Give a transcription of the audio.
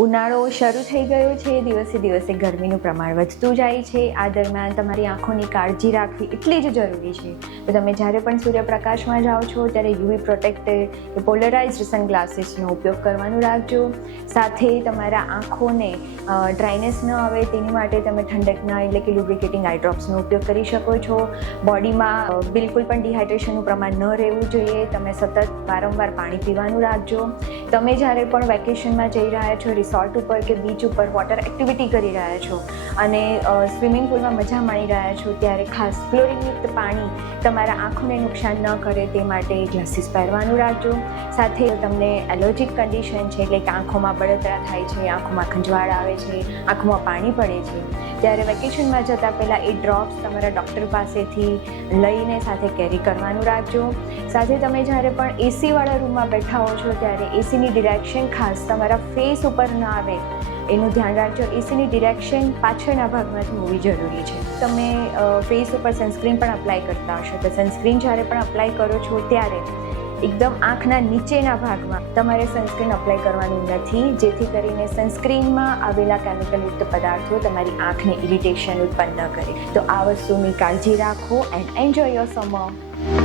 ઉનાળો શરૂ થઈ ગયો છે, દિવસે દિવસે ગરમીનું પ્રમાણ વધતું જાય છે. આ દરમિયાન તમારી આંખોની કાળજી રાખવી એટલી જ જરૂરી છે. તો તમે જ્યારે પણ સૂર્યપ્રકાશમાં જાઓ છો, ત્યારે યુવી પ્રોટેક્ટેડ કે પોલરાઇઝ્ડ સનગ્લાસીસનો ઉપયોગ કરવાનું રાખજો. સાથે તમારા આંખોને ડ્રાયનેસ ન આવે તેની માટે તમે ઠંડકના એટલે કે લુબ્રિકેટિંગ આઈ ડ્રોપ્સનો ઉપયોગ કરી શકો છો. બોડીમાં બિલકુલ પણ ડિહાઇડ્રેશનનું પ્રમાણ ન રહેવું જોઈએ. તમે સતત વારંવાર પાણી પીવાનું રાખજો. તમે જ્યારે પણ વેકેશનમાં જઈ રહ્યા છો રિસોર્ટ ઉપર કે બીચ ઉપર વોટર એક્ટિવિટી કરી રહ્યા છો અને સ્વિમિંગ પુલમાં મજા માણી રહ્યા છો, ત્યારે ખાસ ક્લોરિનયુક્ત પાણી તમારા આંખોને નુકસાન ન કરે તે માટે ગ્લાસીસ પહેરવાનું રાખજો. સાથે તમને એલર્જીક કન્ડિશન છે એટલે કે આંખોમાં બળતરા થાય છે, આંખોમાં ખંજવાળ આવે છે, આંખોમાં પાણી પડે છે, ત્યારે વેકેશનમાં જતાં પહેલાં એ ડ્રોપ્સ તમારા ડૉક્ટર પાસેથી લઈને સાથે કેરી કરવાનું રાખજો. સાથે તમે જ્યારે પણ એસીવાળા રૂમમાં બેઠા હો છો, ત્યારે એસીની ડિરેક્શન ખાસ તમારા ફેસ ઉપર ન આવે. એનું ધ્યાન રાખજો, એસીની ડિરેક્શન પાછળના ભાગમાંથી હોવી જરૂરી છે. તમે ફેસ ઉપર સનસ્ક્રીન પણ અપ્લાય કરતા હશો. તો સનસ્ક્રીન જ્યારે પણ અપ્લાય કરો છો ત્યારે એકદમ આંખના નીચેના ભાગમાં તમારે સનસ્ક્રીન અપ્લાય કરવાનું નથી. જેથી કરીને સનસ્ક્રીનમાં આવેલા કેમિકલયુક્ત પદાર્થો તમારી આંખને ઇરિટેશન ઉત્પન્ન ન કરે. તો આ વસ્તુની કાળજી રાખો એન્ડ એન્જોય યોર સમર